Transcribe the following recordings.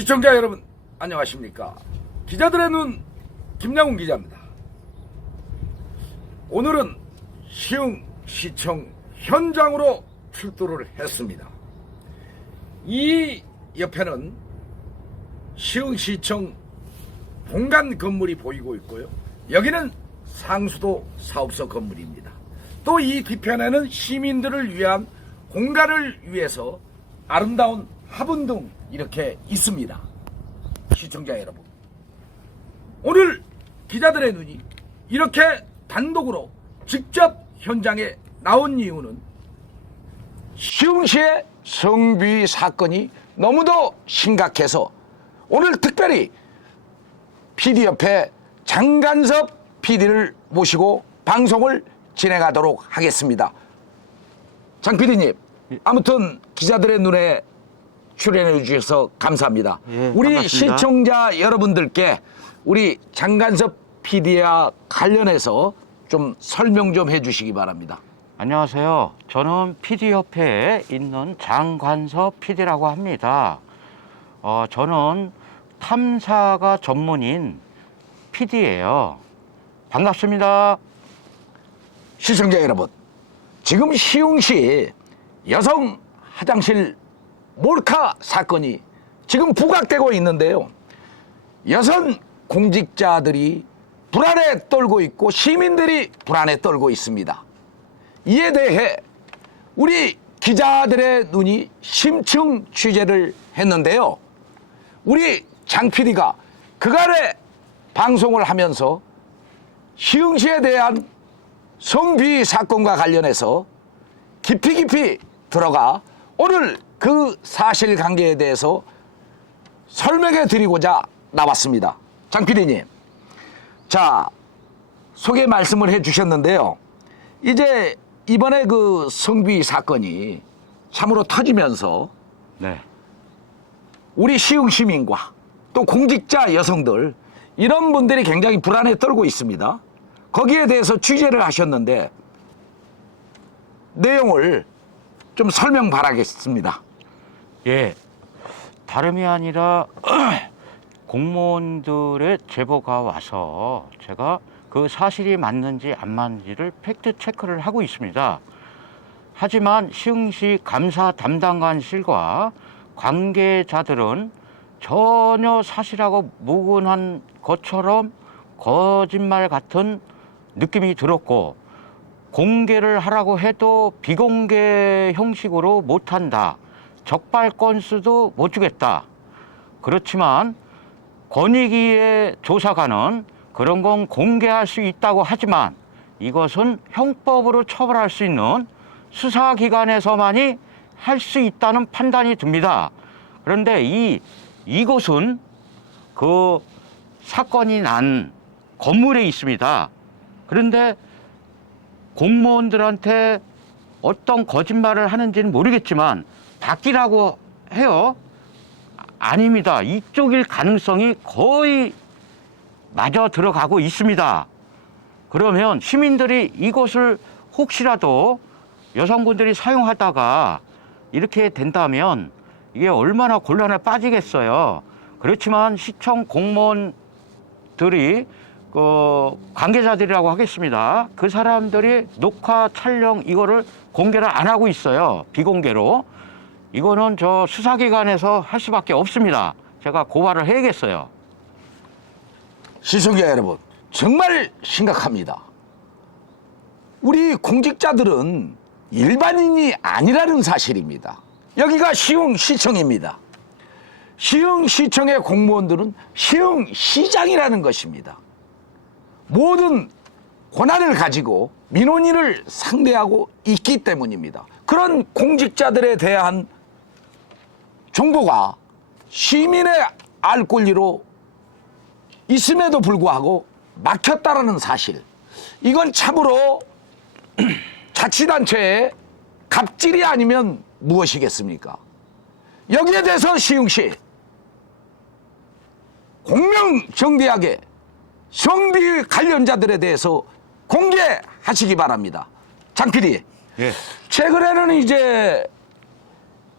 시청자 여러분 안녕하십니까. 기자들의 눈 김양훈 기자입니다. 오늘은 시흥시청 현장으로 출두를 했습니다. 이 옆에는 시흥시청 본관 건물이 보이고 있고요. 여기는 상수도 사업소 건물입니다. 또 이 뒤편에는 시민들을 위한 공간을 위해서 아름다운 화분 등 이렇게 있습니다. 시청자 여러분, 오늘 기자들의 눈이 이렇게 단독으로 직접 현장에 나온 이유는 시흥시의 성비 사건이 너무도 심각해서 오늘 특별히 PD 옆에 장간섭 PD를 모시고 방송을 진행하도록 하겠습니다. 장 PD님, 아무튼 기자들의 눈에 출연해 주셔서 감사합니다. 예, 우리 반갑습니다. 시청자 여러분들께 우리 장간섭 PD와 관련해서 좀 설명 좀 해주시기 바랍니다. 안녕하세요. 저는 PD협회에 있는 장관섭 PD라고 합니다. 저는 탐사가 전문인 PD예요. 반갑습니다. 시청자 여러분, 지금 시흥시 여성 화장실 몰카 사건이 지금 부각되고 있는데요. 여성 공직자들이 불안에 떨고 있고 시민들이 불안에 떨고 있습니다. 이에 대해 우리 기자들의 눈이 심층 취재를 했는데요. 우리 장 PD가 그간의 방송을 하면서 시흥시에 대한 성비 사건과 관련해서 깊이 들어가 오늘 그 사실관계에 대해서 설명해 드리고자 나왔습니다. 장 PD님, 자, 소개 말씀을 해 주셨는데요. 이제 이번에 그 성비 사건이 참으로 터지면서 네. 우리 시흥 시민과 또 공직자 여성들 이런 분들이 굉장히 불안에 떨고 있습니다. 거기에 대해서 취재를 하셨는데 내용을 좀 설명 바라겠습니다. 예. 다름이 아니라 공무원들의 제보가 와서 제가 그 사실이 맞는지 안 맞는지를 팩트 체크를 하고 있습니다. 하지만 시흥시 감사 담당관실과 관계자들은 전혀 사실하고 무관한 것처럼 거짓말 같은 느낌이 들었고, 공개를 하라고 해도 비공개 형식으로 못한다. 적발 건수도 못 주겠다. 그렇지만 권익위의 조사관은 그런 건 공개할 수 있다고 하지만 이것은 형법으로 처벌할 수 있는 수사기관에서만이 할 수 있다는 판단이 듭니다. 그런데 이곳은 그 사건이 난 건물에 있습니다. 그런데 공무원들한테 어떤 거짓말을 하는지는 모르겠지만 밖이라고 해요. 아닙니다. 이쪽일 가능성이 거의 맞아 들어가고 있습니다. 그러면 시민들이 이곳을 혹시라도 여성분들이 사용하다가 이렇게 된다면 이게 얼마나 곤란에 빠지겠어요. 그렇지만 시청 공무원들이 관계자들이라고 하겠습니다. 그 사람들이 녹화, 촬영 이거를 공개를 안 하고 있어요. 비공개로. 이거는 저 수사기관에서 할 수밖에 없습니다. 제가 고발을 해야겠어요. 시청자 여러분, 정말 심각합니다. 우리 공직자들은 일반인이 아니라는 사실입니다. 여기가 시흥시청입니다. 시흥시청의 공무원들은 시흥시장이라는 것입니다. 모든 권한을 가지고 민원인을 상대하고 있기 때문입니다. 그런 공직자들에 대한 정보가 시민의 알 권리로 있음에도 불구하고 막혔다라는 사실, 이건 참으로 자치단체의 갑질이 아니면 무엇이겠습니까? 여기에 대해서 시흥시 공명정대하게 성비 관련자들에 대해서 공개하시기 바랍니다. 장 PD, 예. 최근에는 이제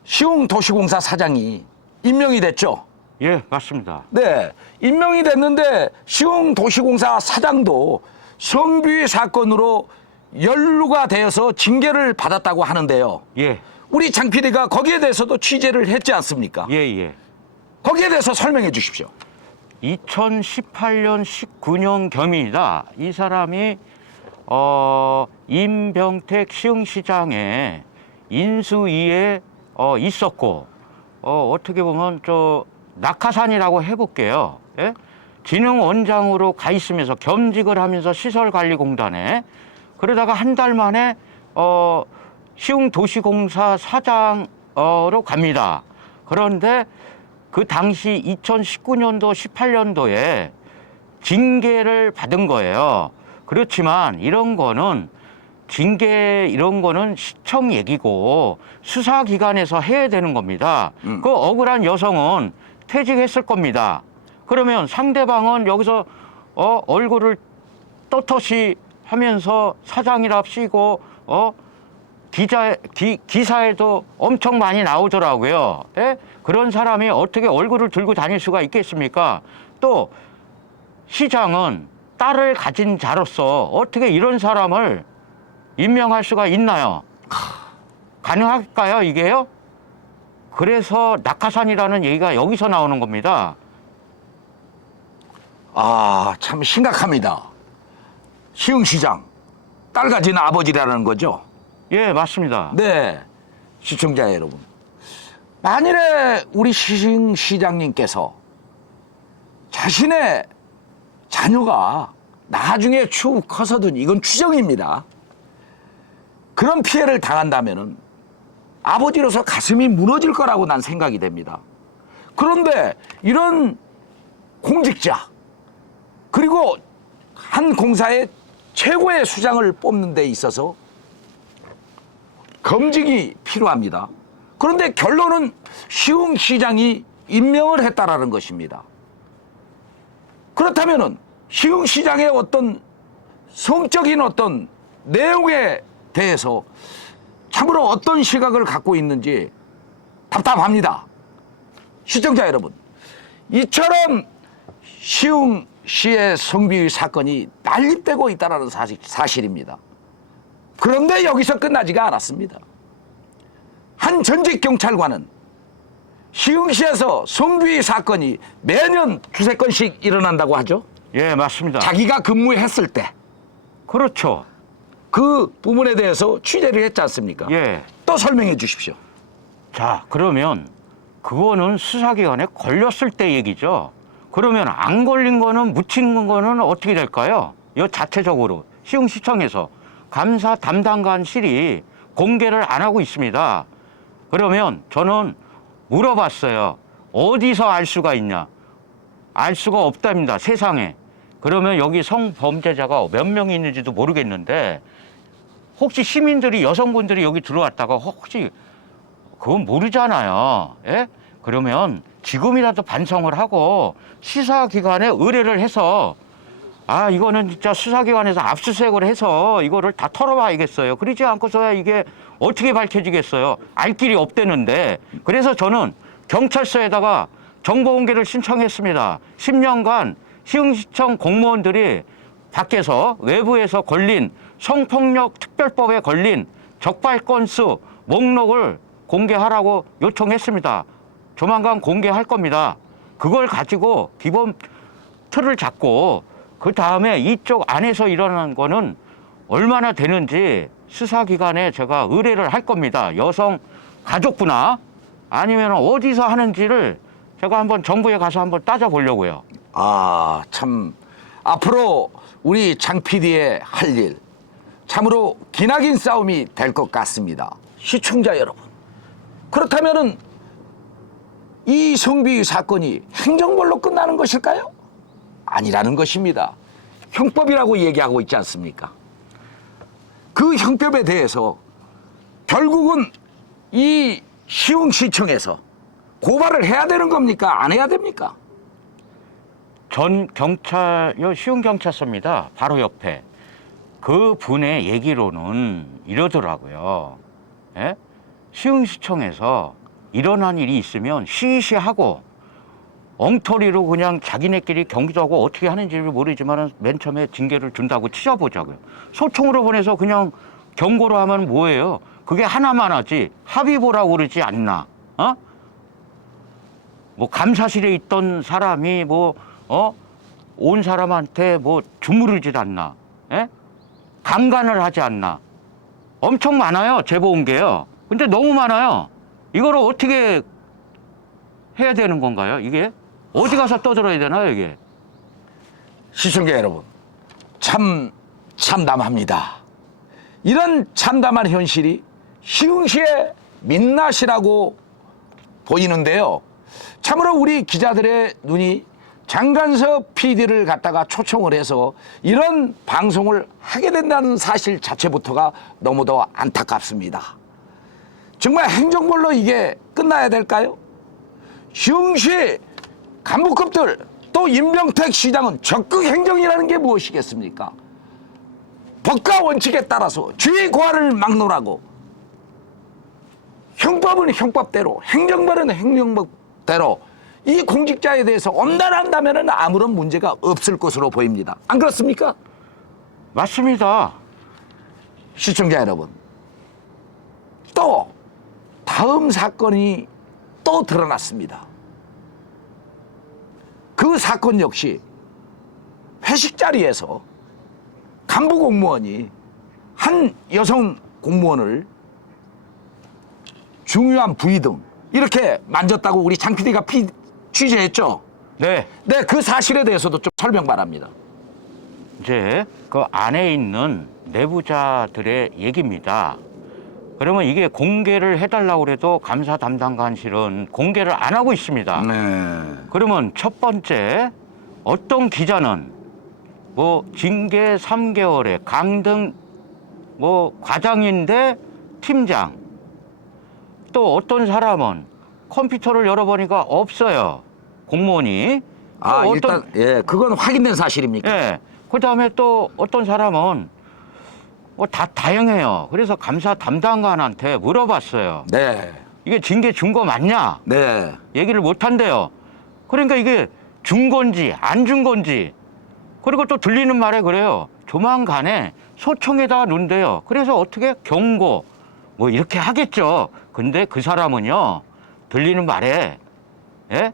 시흥도시공사 사장이 임명이 됐죠. 예, 맞습니다. 네, 임명이 됐는데 시흥도시공사 사장도 성비위 사건으로 연루가 되어서 징계를 받았다고 하는데요. 예, 우리 장 PD가 거기에 대해서도 취재를 했지 않습니까? 예, 예. 거기에 대해서 설명해 주십시오. 2018년, 19년 겸입니다. 이 사람이 임병택 시흥시장의 인수위에 있었고 어떻게 보면 저 낙하산이라고 해볼게요. 예? 진흥원장으로 가 있으면서 겸직을 하면서 시설관리공단에 그러다가 한 달 만에 시흥도시공사 사장으로 갑니다. 그런데 그 당시 2019년도, 18년도에 징계를 받은 거예요. 그렇지만 이런 거는 징계 이런 거는 시청 얘기고 수사기관에서 해야 되는 겁니다. 그 억울한 여성은 퇴직했을 겁니다. 그러면 상대방은 여기서 얼굴을 떳떳이 하면서 사장이랍시고 기사에도 엄청 많이 나오더라고요. 예? 그런 사람이 어떻게 얼굴을 들고 다닐 수가 있겠습니까? 또 시장은 딸을 가진 자로서 어떻게 이런 사람을 임명할 수가 있나요? 가능할까요, 이게요? 그래서 낙하산이라는 얘기가 여기서 나오는 겁니다. 아, 참 심각합니다. 시흥시장, 딸 가진 아버지라는 거죠? 예, 맞습니다. 네, 시청자 여러분. 만일에 우리 시흥시장님께서 자신의 자녀가 나중에 추후 커서든 이건 추정입니다. 그런 피해를 당한다면은 아버지로서 가슴이 무너질 거라고 난 생각이 됩니다. 그런데 이런 공직자 그리고 한 공사의 최고의 수장을 뽑는 데 있어서 검증이 필요합니다. 그런데 결론은 시흥시장이 임명을 했다라는 것입니다. 그렇다면은 시흥시장의 어떤 성적인 어떤 내용에 대해서 참으로 어떤 시각을 갖고 있는지 답답합니다. 시청자 여러분, 이처럼 시흥시의 성비위 사건이 난립되고 있다는 사실입니다. 그런데 여기서 끝나지가 않았습니다. 한 전직 경찰관은 시흥시에서 성비위 사건이 매년 두세 건씩 일어난다고 하죠. 예, 맞습니다. 자기가 근무했을 때 그렇죠. 그 부분에 대해서 취재를 했지 않습니까? 예. 또 설명해 주십시오. 자, 그러면 그거는 수사기관에 걸렸을 때 얘기죠. 그러면 안 걸린 거는 묻힌 거는 어떻게 될까요? 이 자체적으로 시흥시청에서 감사 담당관실이 공개를 안 하고 있습니다. 그러면 저는 물어봤어요. 어디서 알 수가 있냐? 알 수가 없답니다. 세상에. 그러면 여기 성범죄자가 몇 명이 있는지도 모르겠는데 혹시 시민들이 여성분들이 여기 들어왔다가 혹시 그건 모르잖아요. 예? 그러면 지금이라도 반성을 하고 수사기관에 의뢰를 해서 아 이거는 진짜 수사기관에서 압수수색을 해서 이거를 다 털어봐야겠어요. 그러지 않고서야 이게 어떻게 밝혀지겠어요. 알 길이 없대는데. 그래서 저는 경찰서에다가 정보공개를 신청했습니다. 10년간 시흥시청 공무원들이 밖에서 외부에서 걸린 성폭력 특별법에 걸린 적발 건수 목록을 공개하라고 요청했습니다. 조만간 공개할 겁니다. 그걸 가지고 기본 틀을 잡고 그 다음에 이쪽 안에서 일어나는 거는 얼마나 되는지 수사기관에 제가 의뢰를 할 겁니다. 여성 가족부나 아니면 어디서 하는지를 제가 한번 정부에 가서 한번 따져보려고요. 아, 참 앞으로 우리 장 PD의 할 일 참으로 기나긴 싸움이 될 것 같습니다. 시청자 여러분, 그렇다면은 이 성비위 사건이 행정벌로 끝나는 것일까요? 아니라는 것입니다. 형법이라고 얘기하고 있지 않습니까? 그 형법에 대해서 결국은 이 시흥시청에서 고발을 해야 되는 겁니까? 안 해야 됩니까? 전 경찰, 시흥경찰서입니다. 바로 옆에. 그 분의 얘기로는 이러더라고요. 예? 시흥시청에서 일어난 일이 있으면 시시하고 엉터리로 그냥 자기네끼리 경기도 하고 어떻게 하는지를 모르지만 맨 처음에 징계를 준다고 치자보자고요. 소총으로 보내서 그냥 경고로 하면 뭐예요? 그게 하나만 하지 합의보라고 그러지 않나? 어? 뭐 감사실에 있던 사람이 온 사람한테 뭐 주무르질 않나? 예? 강간을 하지 않나? 엄청 많아요. 제보 온 게요. 근데 너무 많아요. 이거를 어떻게 해야 되는 건가요? 이게 어디 가서 떠들어야 되나요? 이게 시청자 여러분, 참담합니다. 이런 참담한 현실이 시흥시의 민낯이라고 보이는데요. 참으로 우리 기자들의 눈이 장관섭 PD를 갖다가 초청을 해서 이런 방송을 하게 된다는 사실 자체부터가 너무도 안타깝습니다. 정말 행정벌로 이게 끝나야 될까요? 시흥시 간부급들 또 임병택 시장은 적극 행정이라는 게 무엇이겠습니까? 법과 원칙에 따라서 주의 고하를 막론하고 형법은 형법대로 행정벌은 행정법대로 이 공직자에 대해서 엄단한다면 아무런 문제가 없을 것으로 보입니다. 안 그렇습니까? 맞습니다. 시청자 여러분, 또 다음 사건이 또 드러났습니다. 그 사건 역시 회식 자리에서 간부 공무원이 한 여성 공무원을 중요한 부위 등 이렇게 만졌다고 우리 장 PD가 취재했죠? 네. 네, 그 사실에 대해서도 좀 설명 바랍니다. 이제 그 안에 있는 내부자들의 얘기입니다. 그러면 이게 공개를 해달라고 해도 감사 담당관실은 공개를 안 하고 있습니다. 네. 그러면 첫 번째 어떤 기자는 뭐 징계 3개월에 강등 뭐 과장인데 팀장, 또 어떤 사람은 컴퓨터를 열어보니까 없어요. 공무원이. 아, 또 일단 예, 그건 확인된 사실입니까? 예. 그다음에 또 어떤 사람은 뭐 다 다양해요. 그래서 감사 담당관한테 물어봤어요. 네. 이게 징계 준 거 맞냐? 네. 얘기를 못 한대요. 그러니까 이게 준 건지 안 준 건지. 그리고 또 들리는 말에 그래요. 조만간에 소총에다가 놓는데요. 그래서 어떻게 경고 뭐 이렇게 하겠죠. 근데 그 사람은요. 들리는 말에 예?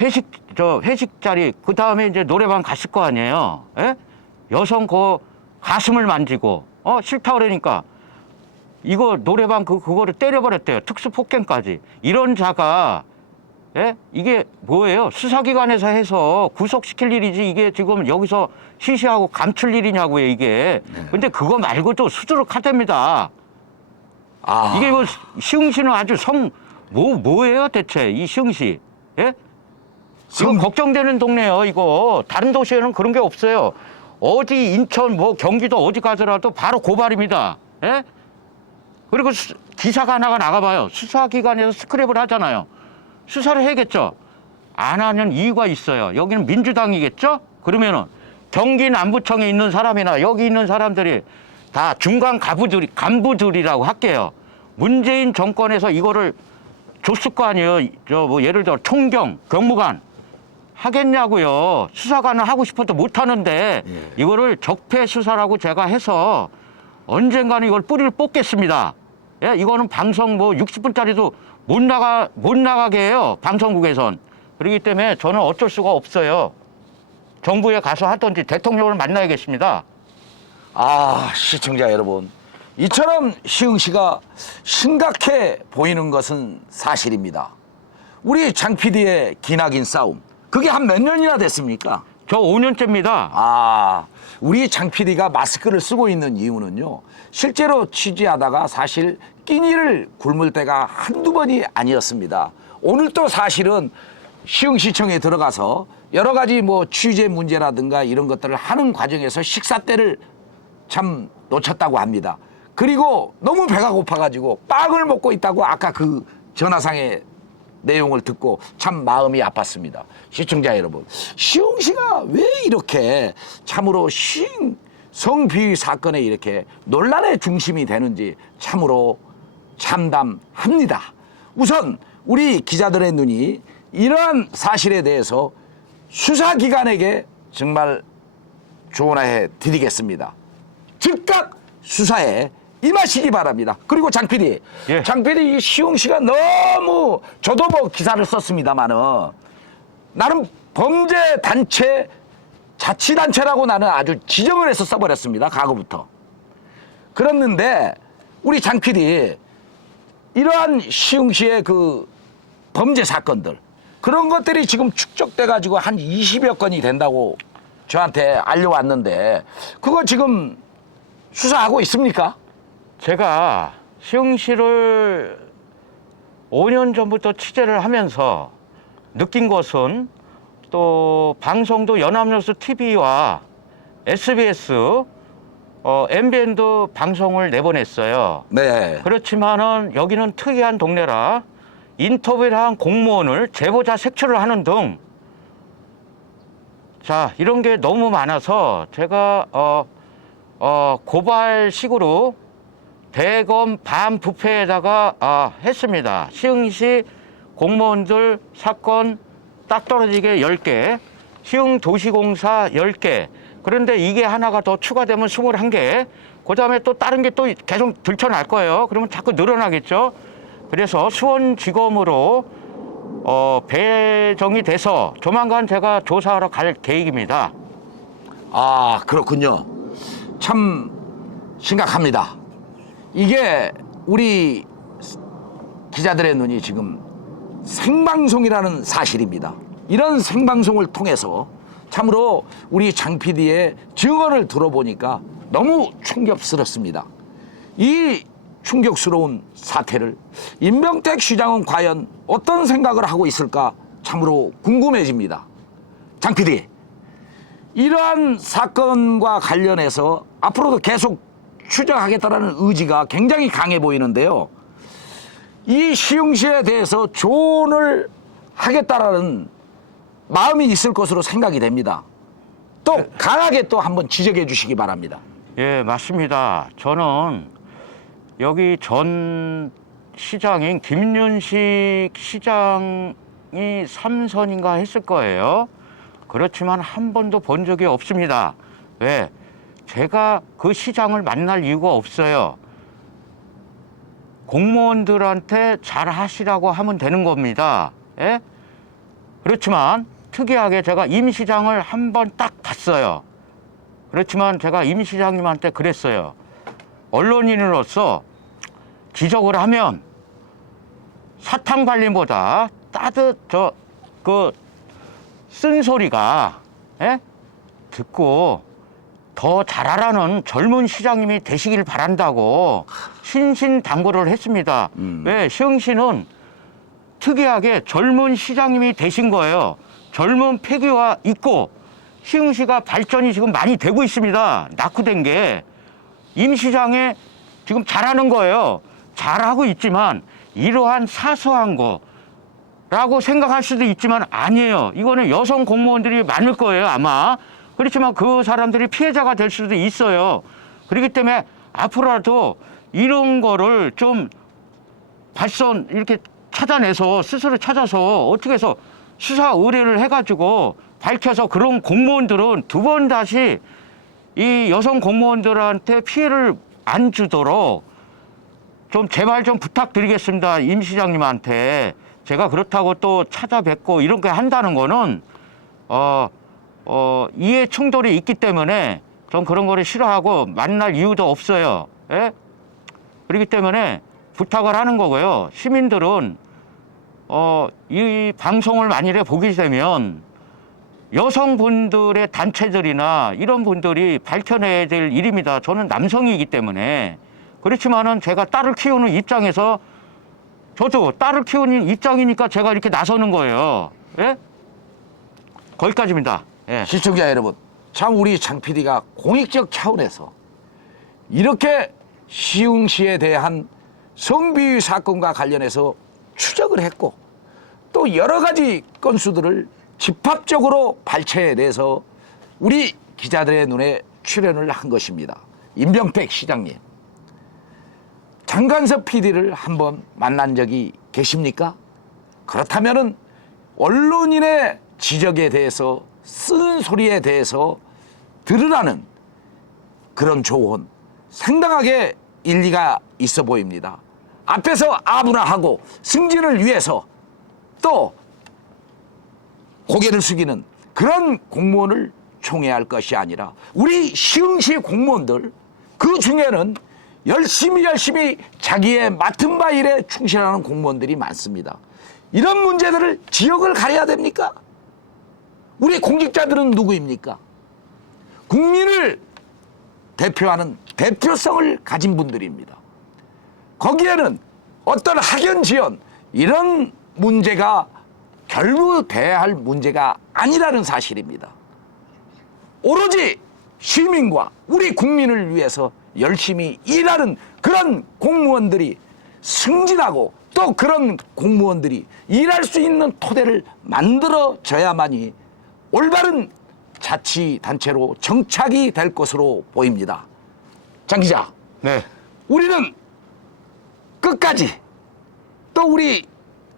회식 자리 그다음에 이제 노래방 갔을 거 아니에요. 예? 여성 그 가슴을 만지고 싫다 그러니까 이거 노래방 그거를 때려버렸대요. 특수폭행까지. 이런 자가 예? 이게 뭐예요? 수사기관에서 해서 구속시킬 일이지 이게 지금 여기서 시시하고 감출 일이냐고요, 이게. 네. 근데 그거 말고도 수두룩하답니다. 아. 이게 뭐 시흥시는 아주 뭐예요 대체 이 시흥시? 예? 지금 걱정되는 동네예요, 이거. 다른 도시에는 그런 게 없어요. 어디 인천 뭐 경기도 어디 가더라도 바로 고발입니다. 예? 그리고 기사가 하나가 나가봐요. 수사기관에서 스크랩을 하잖아요. 수사를 해야겠죠. 안 하는 이유가 있어요. 여기는 민주당이겠죠. 그러면은 경기 남부청에 있는 사람이나 여기 있는 사람들이 다 중간 간부들이라고 할게요. 문재인 정권에서 이거를 줬을 거 아니에요. 뭐 예를 들어 총경, 경무관 하겠냐고요. 수사관은 하고 싶어도 못 하는데 이거를 적폐 수사라고 제가 해서 언젠가는 이걸 뿌리를 뽑겠습니다. 예, 이거는 방송 뭐 60분짜리도 못 나가게 해요. 방송국에선. 그렇기 때문에 저는 어쩔 수가 없어요. 정부에 가서 하든지 대통령을 만나야겠습니다. 아, 시청자 여러분, 이처럼 시흥시가 심각해 보이는 것은 사실입니다. 우리 장 PD의 기나긴 싸움, 그게 한 몇 년이나 됐습니까? 저 5년째입니다. 아, 우리 장 PD가 마스크를 쓰고 있는 이유는요, 실제로 취재하다가 사실 끼니를 굶을 때가 한두 번이 아니었습니다. 오늘 또 사실은 시흥시청에 들어가서 여러 가지 뭐 취재 문제라든가 이런 것들을 하는 과정에서 식사 때를 참 놓쳤다고 합니다. 그리고 너무 배가 고파가지고 빵을 먹고 있다고 아까 그 전화상의 내용을 듣고 참 마음이 아팠습니다. 시청자 여러분, 시흥시가 왜 이렇게 참으로 시흥 성비위 사건에 이렇게 논란의 중심이 되는지 참으로 참담합니다. 우선 우리 기자들의 눈이 이러한 사실에 대해서 수사기관에게 정말 조언해 드리겠습니다. 즉각 수사에 임하시기 바랍니다. 그리고 장 PD, 예. 장 PD 이 시웅 씨가 너무 저도 뭐 기사를 썼습니다만은 나는 범죄 단체 자치단체라고 나는 아주 지정을 해서 써버렸습니다. 과거부터. 그랬는데 우리 장 PD 이러한 시웅 씨의 그 범죄 사건들 그런 것들이 지금 축적돼 가지고 한 20여 건이 된다고 저한테 알려왔는데 그거 지금 수사하고 있습니까? 제가 시흥 씨를 5년 전부터 취재를 하면서 느낀 것은 또 방송도 연합뉴스 TV와 SBS, MBN도 방송을 내보냈어요. 네. 그렇지만은 여기는 특이한 동네라 인터뷰를 한 공무원을 제보자 색출을 하는 등 자, 이런 게 너무 많아서 제가 고발식으로 대검 반부패에다가 했습니다. 시흥시 공무원들 사건 딱 떨어지게 10개, 시흥도시공사 10개. 그런데 이게 하나가 더 추가되면 21개. 그 다음에 또 다른 게 또 계속 들춰날 거예요. 그러면 자꾸 늘어나겠죠. 그래서 수원지검으로 배정이 돼서 조만간 제가 조사하러 갈 계획입니다. 아, 그렇군요. 참 심각합니다. 이게 우리 기자들의 눈이 지금 생방송이라는 사실입니다. 이런 생방송을 통해서 참으로 우리 장 PD의 증언을 들어보니까 너무 충격스럽습니다. 이 충격스러운 사태를 임병택 시장은 과연 어떤 생각을 하고 있을까 참으로 궁금해집니다. 장 PD, 이러한 사건과 관련해서 앞으로도 계속 추적하겠다는 의지가 굉장히 강해 보이는데요. 이 시흥시에 대해서 조언을 하겠다라는 마음이 있을 것으로 생각이 됩니다. 또 강하게 또 한번 지적해 주시기 바랍니다. 예, 맞습니다. 저는 여기 전 시장인 김윤식 시장이 3선인가 했을 거예요. 그렇지만 한 번도 본 적이 없습니다. 왜? 제가 그 시장을 만날 이유가 없어요. 공무원들한테 잘 하시라고 하면 되는 겁니다. 예? 그렇지만 특이하게 제가 임 시장을 한 번 딱 봤어요. 그렇지만 제가 임 시장님한테 그랬어요. 언론인으로서 지적을 하면 사탕 발림보다 쓴소리가 예? 듣고 더 잘하라는 젊은 시장님이 되시길 바란다고 신신당부를 했습니다. 왜? 시흥시는 특이하게 젊은 시장님이 되신 거예요. 젊은 패기가 있고 시흥시가 발전이 지금 많이 되고 있습니다. 낙후된 게. 임 시장에 지금 잘하는 거예요. 잘하고 있지만 이러한 사소한 거라고 생각할 수도 있지만 아니에요. 이거는 여성 공무원들이 많을 거예요, 아마. 그렇지만 그 사람들이 피해자가 될 수도 있어요. 그렇기 때문에 앞으로라도 이런 거를 좀 발선 이렇게 찾아내서 스스로 찾아서 어떻게 해서 수사 의뢰를 해가지고 밝혀서 그런 공무원들은 두 번 다시 이 여성 공무원들한테 피해를 안 주도록 좀 제발 좀 부탁드리겠습니다. 임 시장님한테. 제가 그렇다고 또 찾아뵙고 이런 거 한다는 거는 이해 충돌이 있기 때문에 전 그런 거를 싫어하고 만날 이유도 없어요. 예? 그렇기 때문에 부탁을 하는 거고요. 시민들은 이 방송을 만일에 보게 되면 여성분들의 단체들이나 이런 분들이 밝혀내야 될 일입니다. 저는 남성이기 때문에. 그렇지만은 제가 딸을 키우는 입장에서 저도 딸을 키우는 입장이니까 제가 이렇게 나서는 거예요. 예? 거기까지입니다. 예. 시청자 여러분, 참 우리 장 PD가 공익적 차원에서 이렇게 시흥시에 대한 성비위 사건과 관련해서 추적을 했고 또 여러 가지 건수들을 집합적으로 발췌해내서 우리 기자들의 눈에 출연을 한 것입니다. 임병택 시장님, 장관섭 PD를 한번 만난 적이 계십니까? 그렇다면은 언론인의 지적에 대해서 쓴 소리에 대해서 들으라는 그런 조언 상당하게 일리가 있어 보입니다. 앞에서 아부나하고 승진을 위해서 또 고개를 숙이는 그런 공무원을 총애할 것이 아니라 우리 시흥시 공무원들 그 중에는 열심히 자기의 맡은 바 일에 충실하는 공무원들이 많습니다. 이런 문제들을 지역을 가려야 됩니까? 우리 공직자들은 누구입니까? 국민을 대표하는 대표성을 가진 분들입니다. 거기에는 어떤 학연 지연 이런 문제가 결부돼야 할 문제가 아니라는 사실입니다. 오로지 시민과 우리 국민을 위해서 열심히 일하는 그런 공무원들이 승진하고 또 그런 공무원들이 일할 수 있는 토대를 만들어져야만이 올바른 자치단체로 정착이 될 것으로 보입니다. 장 기자, 네. 우리는 끝까지 또 우리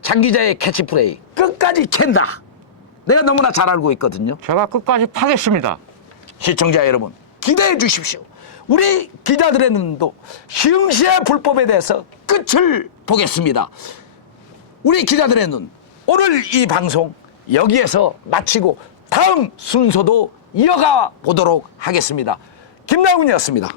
장 기자의 캐치프레이 끝까지 캔다. 내가 너무나 잘 알고 있거든요. 제가 끝까지 파겠습니다. 시청자 여러분 기대해 주십시오. 우리 기자들의 눈도 시흥시의 불법에 대해서 끝을 보겠습니다. 우리 기자들의 눈 오늘 이 방송 여기에서 마치고 다음 순서도 이어가 보도록 하겠습니다. 김나훈이었습니다.